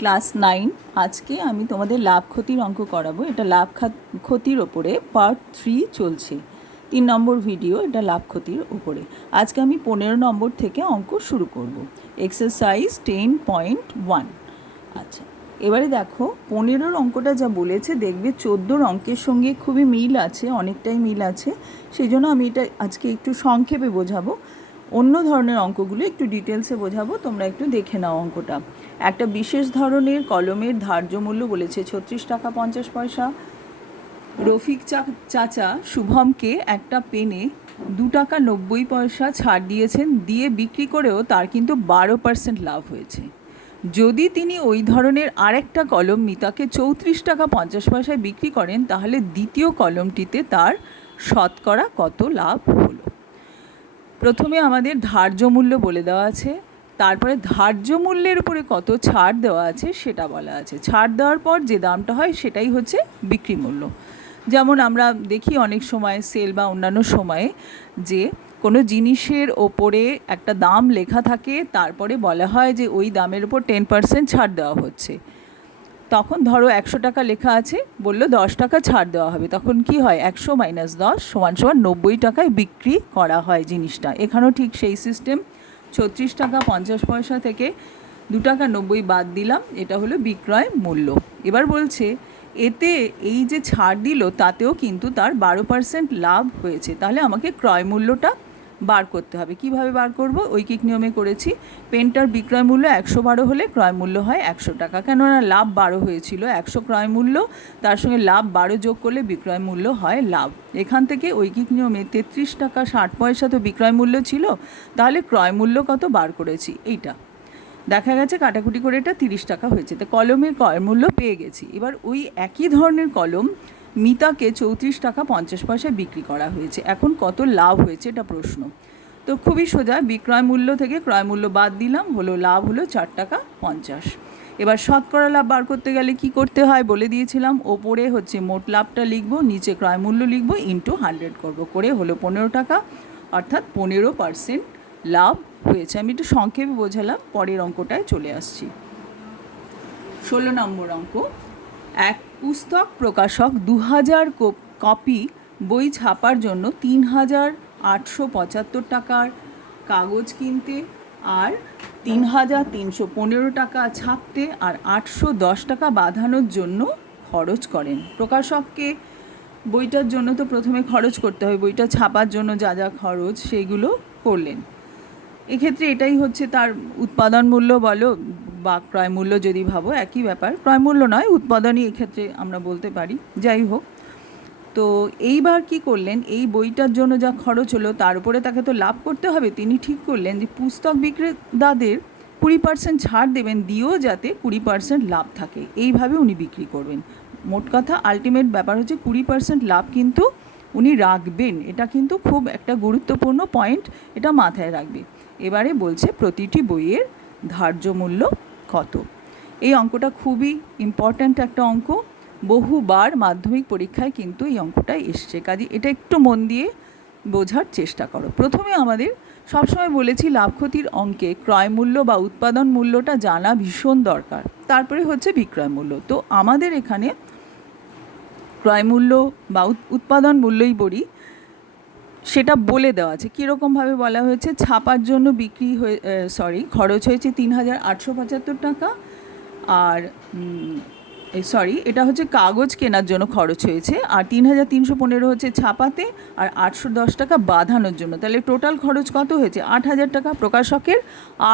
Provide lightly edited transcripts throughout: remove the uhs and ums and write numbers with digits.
Class 9 আজকে আমি তোমাদের লাভ ক্ষতির অঙ্ক করাবো। এটা লাভ ক্ষতির ওপরে পার্ট 3 চলছে। 3 নম্বর ভিডিও, এটা লাভ ক্ষতির ওপরে। আজকে আমি 15 নম্বর থেকে অঙ্ক শুরু করব। এক্সারসাইজ 10.1। আচ্ছা, এবারে দেখো 15 অঙ্কটা যা বলেছে দেখবে 14 অঙ্কের সঙ্গে খুবই মিল আছে, অনেকটাই মিল আছে। সেই জন্য আমি এটা আজকে একটু সংক্ষেপে বোঝাবো। অন্য ধরনের অঙ্কগুলো একটু ডিটেলসে বোঝাবো, তোমরা একটু দেখে নাও অঙ্কটা। একটা বিশেষ ধরনের কলমের ধার্য মূল্য বলেছে 36 টাকা 50 পয়সা। রফিক চাচা শুভমকে একটা পেনে 2 টাকা 90 পয়সা ছাড় দিয়েছেন, দিয়ে বিক্রি করেও তার কিন্তু 12% লাভ হয়েছে। যদি তিনি ওই ধরনের আরেকটা কলম মিতাকে 34 টাকা 50 পয়সায় বিক্রি করেন, তাহলে দ্বিতীয় কলমটিতে তার শতকরা কত লাভ হলো। প্রথমে আমাদের ধার্য মূল্য বলে দেওয়া আছে, তারপরে ধার্য মূল্যের উপরে কত ছাড় দেওয়া আছে সেটা বলা আছে। ছাড় দেওয়ার পর যে দামটা হয় সেটাই হচ্ছে বিক্রি মূল্য। যেমন আমরা দেখি অনেক সময় সেল বা অন্যান্য সময়ে যে কোনো জিনিসের ওপরে একটা দাম লেখা থাকে, তারপরে বলা হয় যে ওই দামের উপর 10% ছাড় দেওয়া হচ্ছে। তখন ধরো 100 টাকা লেখা আছে, বললো 10 টাকা ছাড় দেওয়া হবে, তখন কি হয় 100 - 10 = 90 টাকায় বিক্রি করা হয় জিনিসটা। এখানেও ঠিক সেই সিস্টেম। 36 টাকা 50 পয়সা থেকে 2 টাকা 90 বাদ দিলাম, এটা হলো বিক্রয় মূল্য। এবার বলছে এতে এই যে ছাড় দিল তাতেও কিন্তু তার 12% লাভ হয়েছে, তাহলে আমাকে ক্রয় মূল্যটা বার করতে হবে। কিভাবে বার করব? ঐকিক নিয়মে করেছি। পেনটার বিক্রয় মূল্য 112 হলে ক্রয় মূল্য হয় 100 টাকা, কেননা লাভ 12 হয়েছিল। 100 ক্রয় মূল্য, তার সঙ্গে লাভ 12 যোগ করলে বিক্রয় মূল্য হয় লাভ। এখান থেকে ঐকিক নিয়মে 33 টাকা 60 পয়সা তো বিক্রয় মূল্য ছিল, তাহলে ক্রয় মূল্য কত বার করেছি এইটা। দেখা গেছে কাটাকুটি করে এটা 30 টাকা হয়েছে, তো কলমের ক্রয় মূল্য পেয়ে গেছি। এবার ওই একই ধরনের কলম মিতাকে 34 টাকা 50 পয়সায় বিক্রি করা হয়েছে। এখন কত লাভ হয়েছে এটা প্রশ্ন। তো খুবই সোজা, বিক্রয় মূল্য থেকে ক্রয় মূল্য বাদ দিলাম, হলো লাভ হলো 4 টাকা 50। এবার শতকরা লাভ বার করতে গেলে কি করতে হয় বলে দিয়েছিলাম। ওপরে হচ্ছে মোট লাভটা লিখবো, নিচে ক্রয় মূল্য লিখবো, ইন্টু 100 করবো, করে হলো 15 টাকা, অর্থাৎ 15% লাভ হয়েছে। আমি একটু সংক্ষেপে বোঝালাম, পরের অঙ্কটায় চলে আসছি। 16 নম্বর অঙ্ক। এক পুস্তক প্রকাশক 2000 কপি বই ছাপার জন্য 3875 টাকার কাগজ কিনতে আর 3315 টাকা ছাপতে আর 810 টাকা বাঁধানোর জন্য খরচ করেন। প্রকাশককে বইটার জন্য তো প্রথমে খরচ করতে হবে, বইটা ছাপার জন্য যা যা খরচ সেইগুলো করলেন। এক্ষেত্রে এটাই হচ্ছে তার উৎপাদন মূল্য বলো বা ক্রয় মূল্য, যদি ভাবো একই ব্যাপার। ক্রয় মূল্য নয়, উৎপাদনই এক্ষেত্রে আমরা বলতে পারি। যাই হোক, তো এইবার কি করলেন, এই বইটার জন্য যা খরচ হলো তার উপরে তাকে তো লাভ করতে হবে। তিনি ঠিক করলেন যে পুস্তক বিক্রেতাদের 20% ছাড় দেবেন, দিয়েও যাতে 20% লাভ থাকে, এইভাবে উনি বিক্রি করবেন। মোট কথা আলটিমেট ব্যাপার হচ্ছে 20% লাভ কিন্তু উনি রাখবেন। এটা কিন্তু খুব একটা গুরুত্বপূর্ণ পয়েন্ট, এটা মাথায় রাখবে। এবারে বলছে প্রতিটি বইয়ের ধার্য মূল্য কত। এই অঙ্কটা খুবই ইম্পর্ট্যান্ট একটা অঙ্ক, বহুবার মাধ্যমিক পরীক্ষায় কিন্তু এই অঙ্কটা এসছে, কাজে এটা একটু মন দিয়ে বোঝার চেষ্টা করো। প্রথমে আমাদের সবসময় বলেছি লাভ ক্ষতির অঙ্কে ক্রয় মূল্য বা উৎপাদন মূল্যটা জানা ভীষণ দরকার, তারপরে হচ্ছে বিক্রয় মূল্য। তো আমাদের এখানে ক্রয় মূল্য বা উৎপাদন মূল্যই বলি, সেটা বলে দেওয়া আছে। কীরকমভাবে বলা হয়েছে, ছাপার জন্য খরচ হয়েছে 3875 টাকা, আর এটা হচ্ছে কাগজ কেনার জন্য খরচ হয়েছে, আর 3315 হচ্ছে ছাপাতে, আর 810 টাকা বাঁধানোর জন্য। তাহলে টোটাল খরচ কত হয়েছে? 8000 টাকা। প্রকাশকের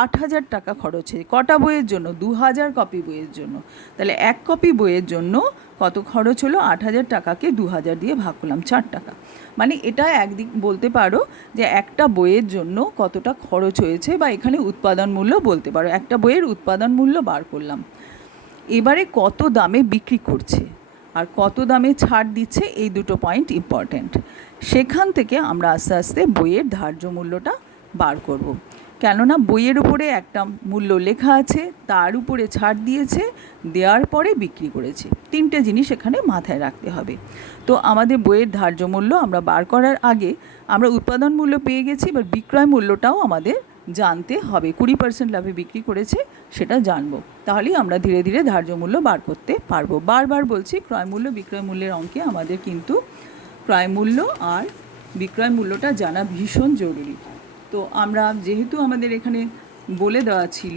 8000 টাকা খরচ হয়েছে কটা বইয়ের জন্য? 2000 কপি বইয়ের জন্য। তাহলে 1 কপি বইয়ের জন্য কত খরচ হলো? 8000 টাকাকে 2000 দিয়ে ভাগ করলাম, 4 টাকা। মানে এটা একদিক বলতে পারো যে একটা বইয়ের জন্য কতটা খরচ হয়েছে, বা এখানে উৎপাদন মূল্য বলতে পারো। একটা বইয়ের উৎপাদন মূল্য বার করলাম। এবারে কত দামে বিক্রি করছে আর কত দামে ছাড় দিচ্ছে, এই দুটো পয়েন্ট ইম্পর্ট্যান্ট। সেখান থেকে আমরা আস্তে আস্তে বইয়ের ধার্য মূল্যটা বার করব। কেননা বইয়ের উপরে একটা মূল্য লেখা আছে, তার উপরে ছাড় দিয়েছে, দেওয়ার পরে বিক্রি করেছে। 3টে জিনিস এখানে মাথায় রাখতে হবে। তো আমাদের বইয়ের ধার্য মূল্য আমরা বার করার আগে আমরা উৎপাদন মূল্য পেয়ে গেছি, এবার বিক্রয় মূল্যটাও আমাদের জানতে হবে। 20% লাভে বিক্রি করেছে সেটা জানবো, তাহলেই আমরা ধীরে ধীরে ধার্য মূল্য বার করতে পারবো। বারবার বলছি, ক্রয় মূল্য বিক্রয় মূল্যের অঙ্কে আমাদের কিন্তু ক্রয় মূল্য আর বিক্রয় মূল্যটা জানা ভীষণ জরুরি। তো আমরা যেহেতু আমাদের এখানে বলে দেওয়া ছিল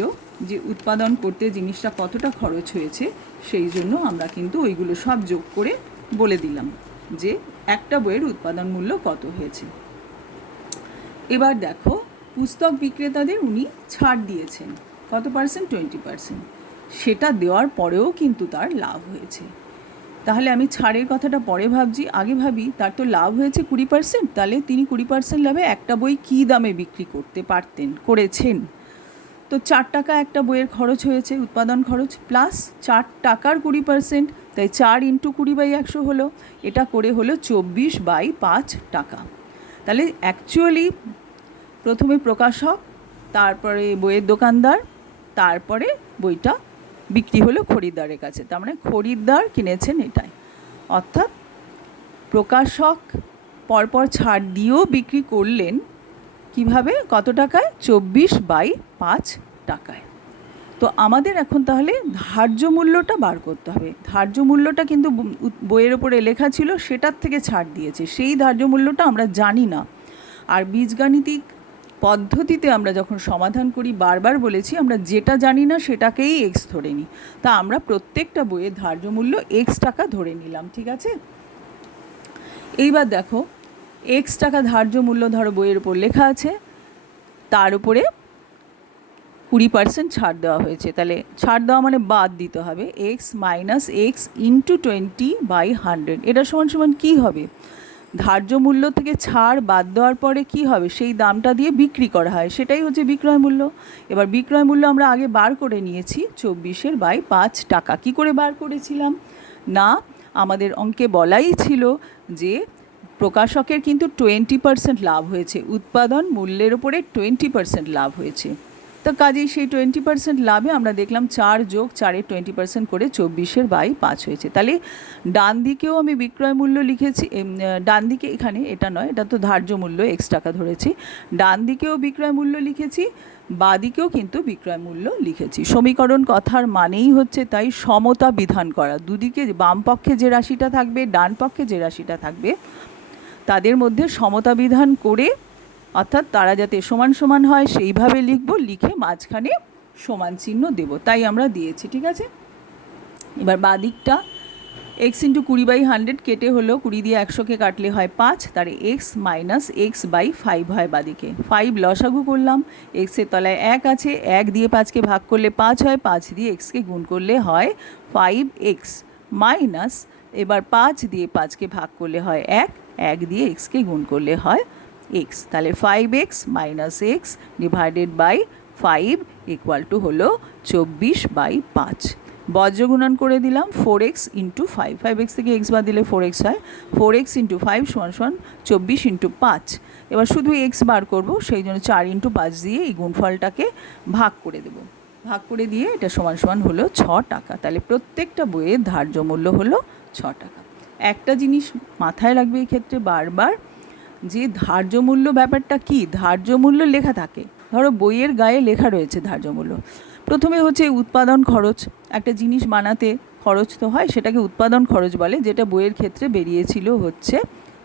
যে উৎপাদন করতে জিনিসটা কতটা খরচ হয়েছে, সেই জন্য আমরা কিন্তু ওইগুলো সব যোগ করে বলে দিলাম যে একটা বইয়ের উৎপাদন মূল্য কত হয়েছে। এবার দেখো, পুস্তক বিক্রেতাদের উনি ছাড় দিয়েছেন কত পার্সেন্ট? 20%। সেটা দেওয়ার পরেও কিন্তু তার লাভ হয়েছে। তাহলে আমি ছাড়ের কথাটা পরে ভাবছি, আগে ভাবি তার তো লাভ হয়েছে 20%। তাহলে তিনি 20% লাভে একটা বই কী দামে বিক্রি করতে পারতেন, করেছেন? তো 4 টাকা একটা বইয়ের খরচ হয়েছে, উৎপাদন খরচ, প্লাস 4 টাকার 20%, তাই 4 × 20/100 হলো। এটা করে হলো 24/5 টাকা। তাহলে অ্যাকচুয়ালি প্রথমে প্রকাশক, তারপরে বইয়ের দোকানদার, তারপরে বইটা বিক্রি হলো খরিদ্দারের কাছে। তার মানে খরিদ্দার কিনেছেন এটাই, অর্থাৎ প্রকাশক পরপর ছাড় দিয়েও বিক্রি করলেন কিভাবে, কত টাকায়? 24/5 টাকায়। তো আমাদের এখন তাহলে ধার্য মূল্যটা বার করতে হবে। ধার্য মূল্যটা কিন্তু বইয়ের ওপরে লেখা ছিল, সেটার থেকে ছাড় দিয়েছে, সেই ধার্য মূল্যটা আমরা জানি না। আর বীজগাণিতিক পদ্ধতিতে আমরা যখন সমাধান করি, বারবার বলেছি, আমরা যেটা জানি না সেটাকেই এক্স ধরে নিই। তা আমরা প্রত্যেকটা বইয়ের ধার্য মূল্য X টাকা ধরে নিলাম, ঠিক আছে? এইবার দেখো, X টাকা ধার্য মূল্য ধরো বইয়ের উপর লেখা আছে, তার উপরে 20% ছাড় দেওয়া হয়েছে। তাহলে ছাড় দেওয়া মানে বাদ দিতে হবে, X - X × 20/100। এটা সমান সমান কী হবে? ধার্য মূল্য থেকে ছাড় বাদ দেওয়ার পরে কি হবে? সেই দামটা দিয়ে বিক্রি করা হয়, সেটাই হচ্ছে বিক্রয় মূল্য। এবার বিক্রয় মূল্য আমরা আগে বার করে নিয়েছি 24/5 টাকা। কী করে বার করেছিলাম? না, আমাদের অঙ্কে বলাই ছিল যে প্রকাশকের কিন্তু 20% লাভ হয়েছে, উৎপাদন মূল্যের ওপরে 20% লাভ হয়েছে। তো কাজেই সেই 20% লাভে আমরা দেখলাম 4 + 4-এর 20% করে 24/5 হয়েছে। তাহলে ডান দিকেও আমি বিক্রয় মূল্য লিখেছি, ডান দিকে এখানে এটা নয়, এটা তো ধার্য মূল্য X টাকা ধরেছি, ডান দিকেও বিক্রয় মূল্য লিখেছি, বাঁ দিকেও কিন্তু বিক্রয় মূল্য লিখেছি। সমীকরণ কথার মানেই হচ্ছে তাই সমতা বিধান করা। দুদিকে বাম পক্ষে যে রাশিটা থাকবে, ডান পক্ষে যে রাশিটা থাকবে, তাদের মধ্যে সমতা বিধান করে, অর্থাৎ তারা যাতে সমান সমান হয় সেইভাবে লিখব, লিখে মাঝখানে সমান চিহ্ন দেব, তাই আমরা দিয়েছি, ঠিক আছে? এবার বাঁ দিকটা X × 20/100 কেটে হলো, 20 দিয়ে 100কে কাটলে হয় 5, তার X - X/5 হয় বাদিকে। 5 লসাগু করলাম, X এর তলায় 1 আছে, 1 দিয়ে 5কে ভাগ করলে 5 হয়, 5 দিয়ে Xকে গুণ করলে হয় 5X, মাইনাস এবার 5 দিয়ে 5কে ভাগ করলে হয় 1, 1 দিয়ে Xকে গুণ করলে হয় X। তাহলে 5X - X / 5 = হলো 24/5। বজ্র গুণন করে দিলাম, 4x × 5, 5x থেকে x বাদ দিলে 4x হয়, 4x × 5 = 24 × 5। এবার শুধু x বার করব, সেই জন্য 4 × 5 দিয়ে এই গুণফলটাকে ভাগ করে দেব, ভাগ করে দিয়ে এটা সমান সমান হলো 6 টাকা। তাহলে প্রত্যেকটা বইয়ের ধার্য মূল্য হলো 6 টাকা। একটা জিনিস মাথায় রাখবে এই ক্ষেত্রে বারবার, যে ধার্য মূল্য ব্যাপারটা কি, ধার্য মূল্য লেখা থাকে, ধরো বইয়ের গায়ে লেখা রয়েছে ধার্য মূল্য। প্রথমে হচ্ছে উৎপাদন খরচ, একটা জিনিস বানাতে খরচ তো হয়, সেটাকে উৎপাদন খরচ বলে, যেটা বইয়ের ক্ষেত্রে বেরিয়েছিল হচ্ছে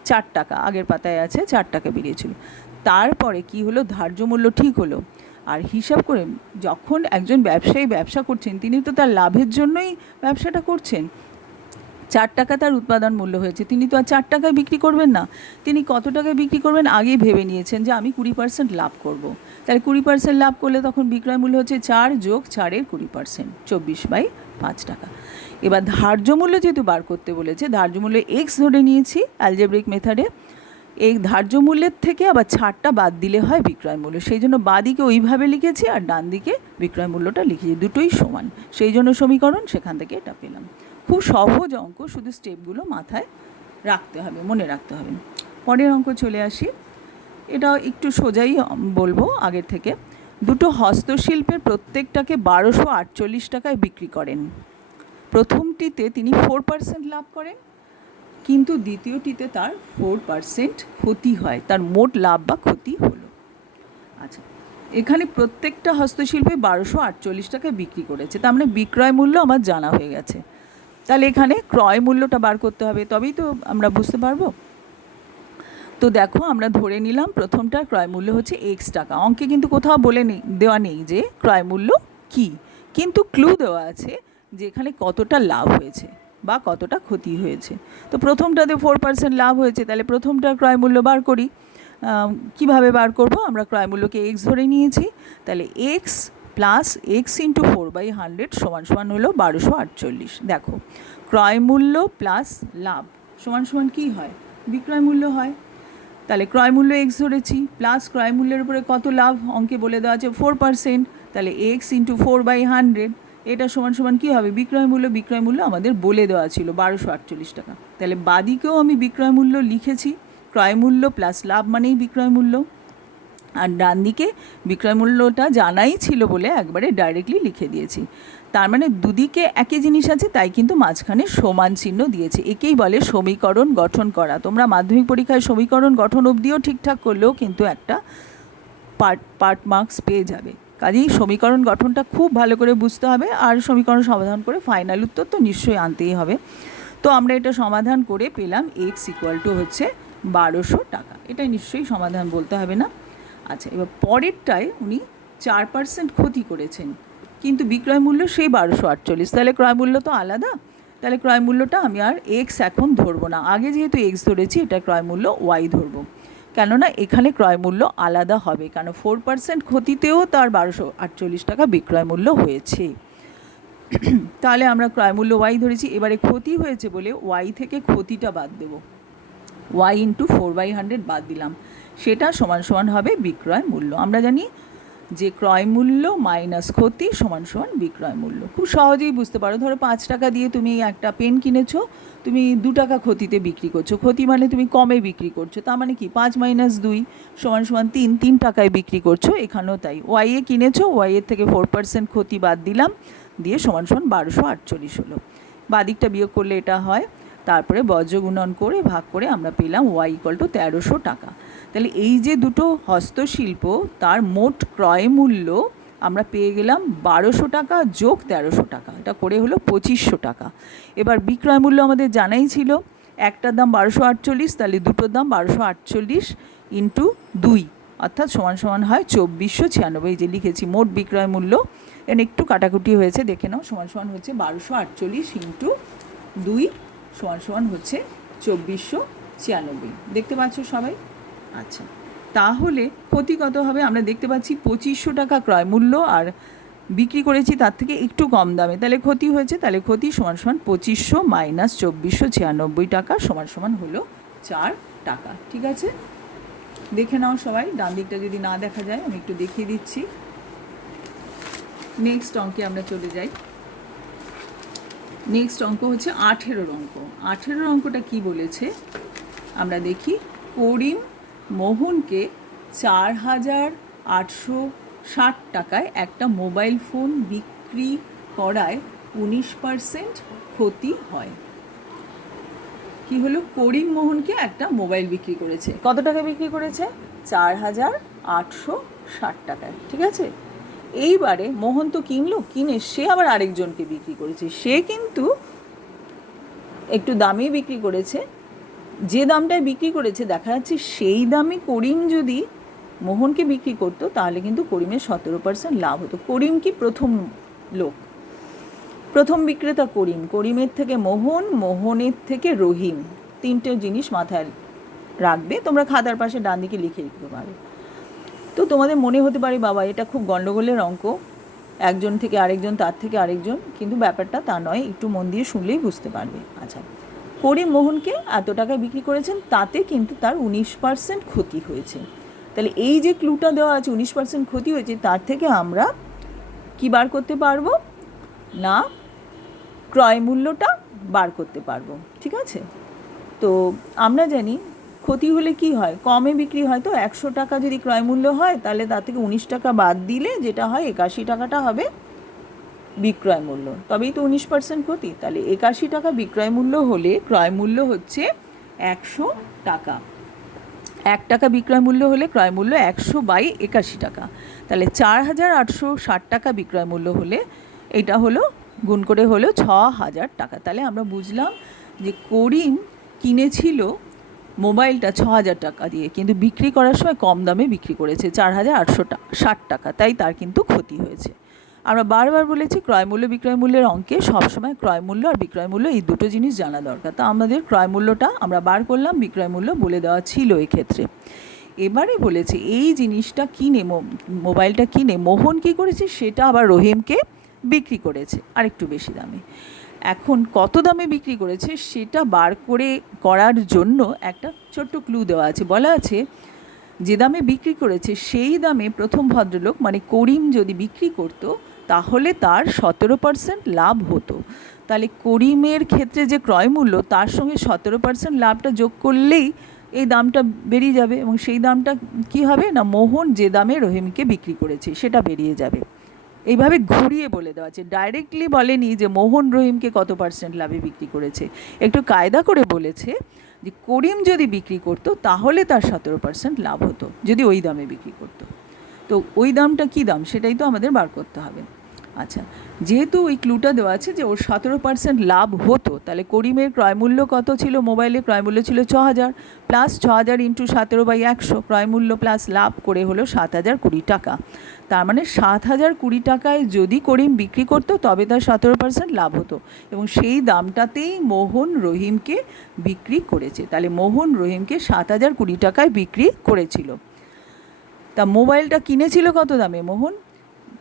4 টাকা, আগের পাতায় আছে 4 টাকা বেরিয়েছিল। তারপরে কি হলো, ধার্য মূল্য ঠিক হলো। আর হিসাব করে যখন একজন ব্যবসায়ী ব্যবসা করছেন, তিনি তো তার লাভের জন্যই ব্যবসাটা করছেন। 4 টাকা তার উৎপাদন মূল্য হয়েছে, তিনি তো আর 4 টাকায় বিক্রি করবেন না, তিনি কত টাকায় বিক্রি করবেন আগেই ভেবে নিয়েছেন যে আমি 20% লাভ করব। তাহলে 20% লাভ করলে তখন বিক্রয় মূল্য হচ্ছে 4 + 4-এর 20%, 24/5 টাকা। এবার ধার্য মূল্য যেহেতু বার করতে বলেছে, ধার্য মূল্য X ধরে নিয়েছি অ্যালজেব্রিক মেথডে। এই ধার্য মূল্যের থেকে আবার ছাড়টা বাদ দিলে হয় বিক্রয় মূল্য, সেই জন্য বাঁ দিকে ওইভাবে লিখেছি আর ডান দিকে বিক্রয় মূল্যটা লিখেছি, দুটোই সমান, সেই জন্য সমীকরণ সেখান থেকে এটা পেলাম। খুব সহজ অঙ্ক, শুধু স্টেপগুলো মাথায় রাখতে হবে, মনে রাখতে হবে। পরের অঙ্ক চলে আসি, এটাও একটু সোজাই বলবো আগের থেকে। দুটো হস্তশিল্পের প্রত্যেকটাকে 1248 টাকায় বিক্রি করেন। প্রথমটিতে তিনি 4% লাভ করেন, কিন্তু দ্বিতীয়টিতে তার 4% ক্ষতি হয়, তার মোট লাভ বা ক্ষতি হলো। আচ্ছা, এখানে প্রত্যেকটা হস্তশিল্পে 1248 টাকায় বিক্রি করেছে, তার মানে বিক্রয় মূল্য আমার জানা হয়ে গেছে। তাহলে এখানে ক্রয় মূল্যটা বার করতে হবে, তবেই তো আমরা বুঝতে পারবো। তো দেখো আমরা ধরে নিলাম প্রথমটা ক্রয় মূল্য হচ্ছে এক্স টাকা। অঙ্কে কিন্তু কোথাও বলে নেই, দেওয়া নেই যে ক্রয় মূল্য কী, কিন্তু ক্লু দেওয়া আছে যে এখানে কতটা লাভ হয়েছে বা কতটা ক্ষতি হয়েছে। তো প্রথমটাতে 4% লাভ হয়েছে, তাহলে প্রথমটার ক্রয় মূল্য বার করি। কিভাবে বার করব? আমরা ক্রয় মূল্যকে এক্স ধরে নিয়েছি, তাহলে এক্স প্লাস এক্স ইন্টু 4/100 সমান সমান হলো 1248। দেখো ক্রয় মূল্য প্লাস লাভ সমান সমান কী হয়? বিক্রয় মূল্য হয়। তাহলে ক্রয় মূল্য এক্স ধরেছি, প্লাস ক্রয় মূল্যের উপরে কত লাভ অঙ্কে বলে দেওয়া আছে 4%, তাহলে এক্স ইন্টু 4/100 এটা সমান সমান কী হবে? বিক্রয় মূল্য। বিক্রয় মূল্য আমাদের বলে দেওয়া ছিল 1248 টাকা। তাহলে বাদিকেও আমি বিক্রয় মূল্য লিখেছি, ক্রয় মূল্য প্লাস লাভ মানেই বিক্রয় মূল্য। আর ডান দিকে বিক্রয় মূল্যটা জানাই ছিল বলে একবারে ডাইরেক্টলি লিখে দিয়েছি। তার মানে দুদিকে একই জিনিস আছে, তাই কিন্তু মাঝখানে সমান চিহ্ন দিয়েছে। একেই বলে সমীকরণ গঠন করা। তোমরা মাধ্যমিক পরীক্ষায় সমীকরণ গঠন অবধিও ঠিকঠাক করলেও কিন্তু একটা পার্ট মার্কস পেয়ে যাবে। কাজেই সমীকরণ গঠনটা খুব ভালো করে বুঝতে হবে, আর সমীকরণ সমাধান করে ফাইনাল উত্তর তো নিশ্চয়ই আনতেই হবে। তো আমরা এটা সমাধান করে পেলাম এক্স ইকুয়াল টু হচ্ছে 1200 টাকা। এটাই নিশ্চয়ই সমাধান, বলতে হবে না। আচ্ছা, এবার পরেরটায় উনি 4% ক্ষতি করেছেন, কিন্তু বিক্রয় মূল্য সেই 1248, তাহলে ক্রয় মূল্য তো আলাদা। তাহলে ক্রয় মূল্যটা আমি আর এক্স এখন ধরবো না, আগে যেহেতু এক্স ধরেছি এটা ক্রয় মূল্য ওয়াই ধরবো, কেননা এখানে ক্রয় মূল্য আলাদা হবে, কারণ 4% ক্ষতিতেও তার 1248 টাকা বিক্রয় মূল্য হয়েছে। তাহলে আমরা ক্রয় মূল্য ওয়াই ধরেছি, এবারে ক্ষতি হয়েছে বলে ওয়াই থেকে ক্ষতিটা বাদ দেবো, ওয়াই ইন্টু 4/100 বাদ দিলাম, সেটা সমান সমান হবে বিক্রয় মূল্য। আমরা জানি যে ক্রয় মূল্য মাইনাস ক্ষতি সমান সমান বিক্রয় মূল্য। খুব সহজেই বুঝতে পারো। ধরো 5 টাকা দিয়ে তুমি একটা পেন কিনেছো, তুমি 2 টাকা ক্ষতিতে বিক্রি করছো। ক্ষতি মানে তুমি কমে বিক্রি করছো, তার মানে কি 5 - 2 সমান সমান 3 টাকায় বিক্রি করছো। এখানেও তাই, ওয়াইয়ে কিনেছো, ওয়াইয়ের থেকে 4% ক্ষতি বাদ দিলাম, দিয়ে সমান সমান 1248 হলো। বাদিকটা বিয়োগ করলে এটা হয়, তারপরে বজ্র গুণন করে ভাগ করে আমরা পেলাম ওয়াই ইকুয়াল টু 1300 টাকা। তাহলে এই যে দুটো হস্তশিল্প, তার মোট ক্রয় মূল্য আমরা পেয়ে গেলাম 1200 টাকা যোগ 1300 টাকা, এটা করে হলো 2500 টাকা। এবার বিক্রয় মূল্য আমাদের জানাই ছিল, একটার দাম 1248, তাহলে দুটোর দাম 1248 ইন্টু 2 অর্থাৎ সমান সমান হয় 2496, যে লিখেছি মোট বিক্রয় মূল্য। এখানে একটু কাটাকুটি হয়েছে, দেখে নাও। সমান সমান হচ্ছে 1248 ইন্টু 2 সমান সমান হচ্ছে 2496, দেখতে পাচ্ছ সবাই? আচ্ছা, তাহলে ক্ষতি কত হবে? আমরা দেখতে পাচ্ছি 2500 টাকা ক্রয় মূল্য আর বিক্রি করেছি তার থেকে একটু কম দামে, তাহলে ক্ষতি হয়েছে। তাহলে ক্ষতি সমান সমান 2500 মাইনাস 2496 টাকা সমান সমান হলো 4 টাকা। ঠিক আছে, দেখে নাও সবাই। ডান দিকটা যদি না দেখা যায় আমি একটু দেখিয়ে দিচ্ছি। নেক্সট অঙ্কে আমরা চলে যাই। নেক্সট অঙ্ক হচ্ছে 18 অঙ্ক। 18 অঙ্কটা কি বলেছে আমরা দেখি। করিম মোহনকে 4860 টাকায় একটা মোবাইল ফোন বিক্রি করায় 19% ক্ষতি হয়। কি হলো? করিম মোহনকে একটা মোবাইল বিক্রি করেছে। কত টাকা বিক্রি করেছে? 4860 টাকায়। ঠিক আছে, এইবারে মোহন তো কিনলো, কিনে সে আবার আরেকজনকে বিক্রি করেছে। সে কিন্তু একটু দামেই বিক্রি করেছে, যে দামটায় বিক্রি করেছে দেখা যাচ্ছে সেই দামে করিম যদি মোহনকে বিক্রি করতো তাহলে কিন্তু করিমের 17% লাভ হতো। করিম কি প্রথম লোক, প্রথম বিক্রেতা করিম, করিমের থেকে মোহন, মোহনের থেকে রহিম, তিনটে জিনিস মাথায় রাখবে। তোমরা খাতার পাশে ডান দিকে লিখে দিতে পারো। তো তোমাদের মনে হতে পারে বাবা এটা খুব গণ্ডগোলের অঙ্ক, একজন থেকে আরেকজন, তার থেকে আরেকজন, কিন্তু ব্যাপারটা তা নয়, একটু মন দিয়ে শুনলেই বুঝতে পারবে। আচ্ছা, করিম মোহনকে এত টাকায় বিক্রি করেছেন, তাতে কিন্তু তার 19% ক্ষতি হয়েছে। তাহলে এই যে ক্লুটা দেওয়া আছে 19% ক্ষতি হয়েছে, তার থেকে আমরা কি বার করতে পারবো না, ক্রয় মূল্যটা বার করতে পারবো। ঠিক আছে, তো আমরা জানি ক্ষতি হলে কি হয়, কমে বিক্রি হয়। তো 100 টাকা যদি ক্রয় মূল্য হয় তাহলে তার থেকে 19 টাকা বাদ দিলে যেটা হয় 81 টাকাটা হবে বিক্রয় মূল্য, তবেই তো 19% ক্ষতি। তাহলে 81 টাকা বিক্রয় মূল্য হলে ক্রয় মূল্য হচ্ছে 100 টাকা। টাকা বিক্রয় মূল্য হলে ক্রয় মূল্য 100/81 টাকা। তাহলে 4,860 টাকা বিক্রয় মূল্য হলে এটা হলো গুণ করে হলো 6,000 টাকা। তাহলে আমরা বুঝলাম যে করিম কিনেছিল মোবাইলটা 6,000 টাকা দিয়ে, কিন্তু বিক্রি করার সময় কম দামে বিক্রি করেছে 4,860 টাকা, তাই তার কিন্তু ক্ষতি হয়েছে। আমরা বারবার বলেছি ক্রয় মূল্য বিক্রয় মূল্যের অঙ্কে সবসময় ক্রয় মূল্য আর বিক্রয় মূল্য এই দুটো জিনিস জানা দরকার। তা আমাদের ক্রয় মূল্যটা আমরা বার করলাম, বিক্রয় মূল্য বলে দেওয়া ছিল এক্ষেত্রে। এবারে বলেছে এই জিনিসটা কিনে মোবাইলটা কিনে মোহন কী করেছে, সেটা আবার রহিমকে বিক্রি করেছে আরেকটু বেশি দামে। এখন কত দামে বিক্রি করেছে সেটা বার করার জন্য একটা ছোট্ট ক্লু দেওয়া আছে। বলা আছে যে দামে বিক্রি করেছে সেই দামে প্রথম ভদ্রলোক মানে করিম যদি বিক্রি করতো তাহলে তার 17% লাভ হতো। তাহলে করিমের ক্ষেত্রে যে ক্রয় মূল্য তার সঙ্গে 17% লাভটা যোগ করলেই এই দামটা বেরিয়ে যাবে, এবং সেই দামটা কি হবে না, মোহন যে দামে রহিমকে বিক্রি করেছে সেটা বেরিয়ে যাবে। এইভাবে ঘুরিয়ে বলে দেওয়া আছে, ডাইরেক্টলি বলেনি যে মোহন রহিমকে কত % লাভে বিক্রি করেছে, একটু কায়দা করে বলেছে যে করিম যদি বিক্রি করতো তাহলে তার 17% লাভ হতো যদি ওই দামে বিক্রি করতো। তো ওই দামটা কী দাম সেটাই তো আমাদের বার করতে হবে। আচ্ছা, যেহেতু ওই ক্লুটা দেওয়া আছে যে ওর 17% লাভ হতো, তাহলে করিমের ক্রয়মূল্য কত ছিল, মোবাইলের ক্রয়মূল্য ছিল 6,000 প্লাস 6,000 ইন্টু 17/100 ক্রয়মূল্য প্লাস লাভ করে হলো 7,020 টাকা। তার মানে 7,020 টাকায় যদি করিম বিক্রি করতো তবে তার 17% লাভ হতো, এবং সেই দামটাতেই মোহন রহিমকে বিক্রি করেছে। তাহলে মোহন রহিমকে 7,020 টাকায় বিক্রি করেছিল। তা মোবাইলটা কিনেছিল কত দামে মোহন?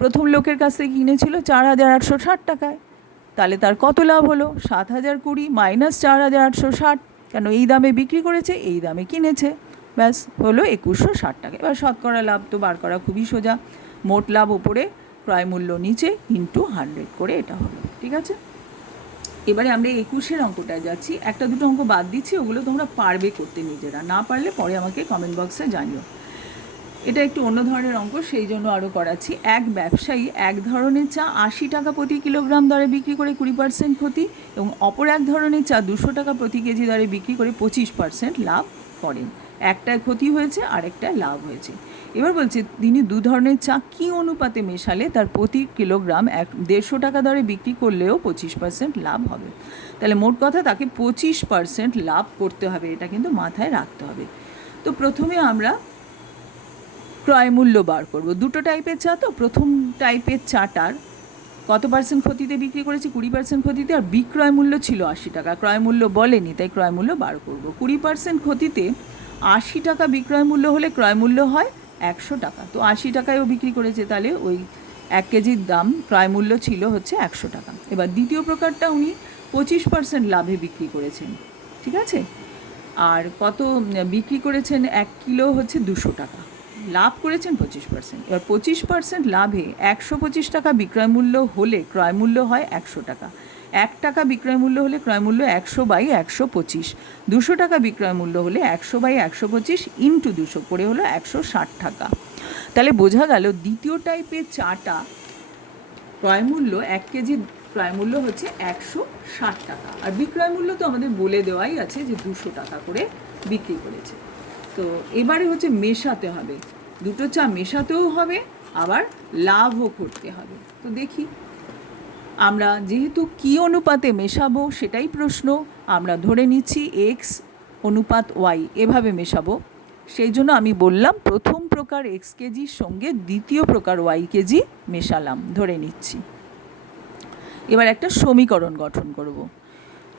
প্রথম লোকের কাছ থেকে কিনেছিল 4,860 টাকায়। তাহলে তার কত লাভ হলো? 7,020 মাইনাস 4,860, কেন এই দামে বিক্রি করেছে, এই দামে কিনেছে, ব্যাস হলো 2,160 টাকা। এবার শতকরা লাভ তো বার করা খুবই সোজা, মোট লাভ ওপরে ক্রয় মূল্য নিচে ইন্টু 100 করে এটা হলো। ঠিক আছে, এবারে আমরা 21-এর অঙ্কটায় যাচ্ছি। একটা দুটো অঙ্ক বাদ দিচ্ছি, ওগুলো তোমরা পারবে করতে নিজেরা, না পারলে পরে আমাকে কমেন্ট বক্সে জানিও। এটা একটু অন্য ধরনের অঙ্ক, সেই জন্য আরও করাচ্ছি। এক ব্যবসায়ী এক ধরনের চা 80 টাকা প্রতি কিলোগ্রাম দরে বিক্রি করে 20% ক্ষতি, এবং অপর এক ধরনের চা 200 টাকা প্রতি কেজি দরে বিক্রি করে 25% লাভ করেন। একটায় ক্ষতি হয়েছে আর একটায় লাভ হয়েছে। এবার বলছে তিনি দু ধরনের চা কী অনুপাতে মেশালে তার প্রতি কিলোগ্রাম 150 টাকা দরে বিক্রি করলেও 25% লাভ হবে। তাহলে মোট কথা তাকে 25% লাভ করতে হবে, এটা কিন্তু মাথায় রাখতে হবে। তো প্রথমে আমরা ক্রয় মূল্য বার করব। দুটো টাইপের চা, তো প্রথম টাইপের চাটার কত % ক্ষতিতে বিক্রি করেছি, 20% ক্ষতিতে, আর বিক্রয় মূল্য ছিল 80 টাকা, ক্রয় মূল্য বলেনি, তাই ক্রয় মূল্য বার করব। 20% ক্ষতিতে 80 টাকা বিক্রয় মূল্য হলে ক্রয় মূল্য হয় 100 টাকা, তো 80 টাকায়ও বিক্রি করেছে, তাহলে ওই 1 কেজির দাম ক্রয় মূল্য ছিল হচ্ছে 100 টাকা। এবার দ্বিতীয় প্রকারটা উনি 25% লাভে বিক্রি করেছেন, ঠিক আছে, আর কত বিক্রি করেছেন, 1 কিলো হচ্ছে 200 টাকা, লাভ করেছেন 25%। এবার 25% লাভে 125 টাকা বিক্রয় মূল্য হলে ক্রয় মূল্য হয় 100 টাকা। 1 টাকা বিক্রয় মূল্য হলে ক্রয় মূল্য 100/125, 200 টাকা বিক্রয় মূল্য হলে 100/125 ইন্টু 200 করে হলো 160 টাকা। তাহলে বোঝা গেল দ্বিতীয় টাইপের চাটা ক্রয় মূল্য 1 কেজি ক্রয় মূল্য হচ্ছে 160 টাকা, আর বিক্রয় মূল্য তো আমাদের বলে দেওয়াই আছে যে 200 টাকা করে বিক্রি করেছে। তো এবারে হচ্ছে মেশাতে হবে, দুটো চা মেশাতেও হবে, আবার লাভও করতে হবে। তো দেখি আমরা যেহেতু কী অনুপাতে মেশাবো সেটাই প্রশ্ন, আমরা ধরে নিচ্ছি x অনুপাত y এভাবে মেশাবো। সেই জন্য আমি বললাম প্রথম প্রকার x কেজির সঙ্গে দ্বিতীয় প্রকার y কেজি মেশালাম, ধরে নিচ্ছি। এবার একটা সমীকরণ গঠন করব।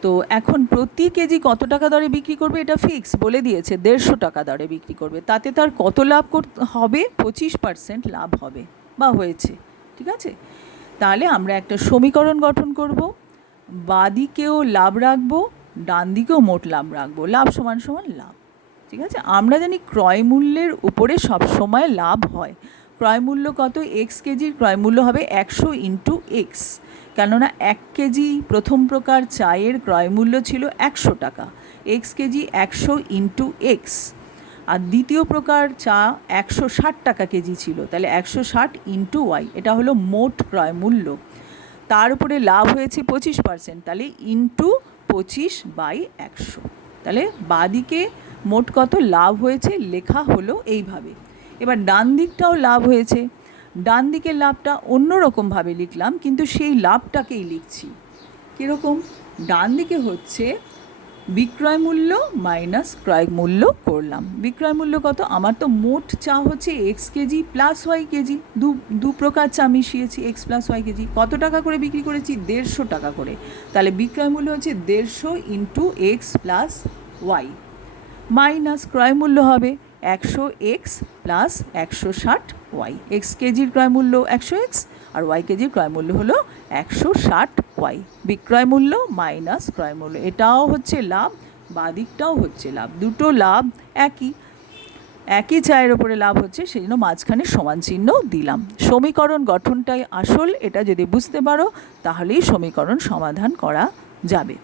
তো এখন প্রতি কেজি কত টাকা দরে বিক্রি করবে এটা ফিক্স বলে দিয়েছে, 150 টাকা দরে বিক্রি করবে, তাতে তার কত লাভ হবে, 25% লাভ হবে বা হয়েছে, ঠিক আছে। তাহলে আমরা একটা সমীকরণ গঠন করব, বাদিকেও লাভ রাখবো, ডান দিকেও মোট লাভ রাখবো, লাভ সমান সমান লাভ, ঠিক আছে। আমরা জানি ক্রয় মূল্যের উপরে সব সময় লাভ হয়। ক্রয় মূল্য কত, x কেজির ক্রয় মূল্য হবে 100 ইন্টু x, কেননা 1 কেজি প্রথম প্রকার চায়ের ক্রয় মূল্য ছিল 100 টাকা, x কেজি 100 ইন্টু x, আর দ্বিতীয় প্রকার চা 160 টাকা কেজি ছিল, তাহলে 160 ইন্টু y, এটা হলো মোট ক্রয় মূল্য। তার উপরে লাভ হয়েছে 25%, তাহলে ইন্টু 25/100। তাহলে বাদিকে মোট কত লাভ হয়েছে লেখা হলো এইভাবে। এবার ডান দিকটাও লাভ হয়েছে, ডান দিকের লাভটা অন্য রকমভাবে লিখলাম, কিন্তু সেই লাভটাকেই লিখছি। কীরকম? ডান দিকে হচ্ছে বিক্রয় মূল্য মাইনাস ক্রয় মূল্য করলাম। বিক্রয় মূল্য কত? আমার তো মোট চা হচ্ছে x kg plus y kg, দু প্রকার চা মিশিয়েছি, এক্স প্লাস ওয়াই কেজি। কত টাকা করে বিক্রি করেছি? 150 টাকা করে। তাহলে বিক্রয় মূল্য হচ্ছে 150 into x plus y, minus ক্রয় মূল্য হবে 100 এক্স প্লাস 160 ওয়াই। এক্স কেজির ক্রয় মূল্য 100 এক্স আর ওয়াই কেজির ক্রয় মূল্য হলো 160 ওয়াই। বিক্রয় মূল্য মাইনাস ক্রয় মূল্য, এটাও হচ্ছে লাভ, বাদিকটাও হচ্ছে লাভ। দুটো লাভ একই চায়ের ওপরে লাভ হচ্ছে, সেই জন্য মাঝখানে সমান চিহ্ন দিলাম। সমীকরণ গঠনটাই আসল, এটা যদি বুঝতে পারো তাহলেই সমীকরণ সমাধান করা যাবে।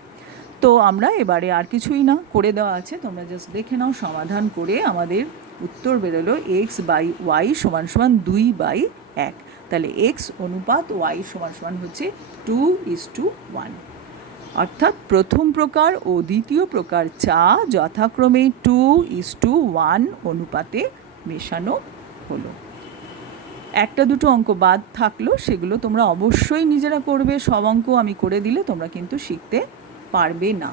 তো আমরা এবারে আর কিছুই না, করে দেওয়া আছে, তোমরা জাস্ট দেখে নাও। সমাধান করে আমাদের উত্তর বেরোলো এক্স বাই ওয়াই সমান সমান 2/1। তাহলে এক্স অনুপাত ওয়াই সমান সমান হচ্ছে 2:1। অর্থাৎ প্রথম প্রকার ও দ্বিতীয় প্রকার চা যথাক্রমে 2:1 অনুপাতে মেশানো হলো। একটা দুটো অঙ্ক বাদ থাকলো, সেগুলো তোমরা অবশ্যই নিজেরা করবে। সব অঙ্ক আমি করে দিলে তোমরা কিন্তু শিখতে পারবে না।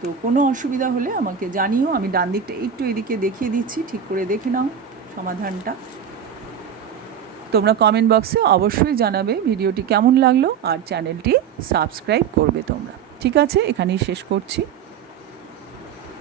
তো কোনো অসুবিধা হলে আমাকে জানিও। আমি ডান দিকটা একটু এদিকে দেখিয়ে দিচ্ছি, ঠিক করে দেখে নাও সমাধানটা। তোমরা কমেন্ট বক্সে অবশ্যই জানাবে ভিডিওটি কেমন লাগলো, আর চ্যানেলটি সাবস্ক্রাইব করবে তোমরা। ঠিক আছে, এখানেই শেষ করছি।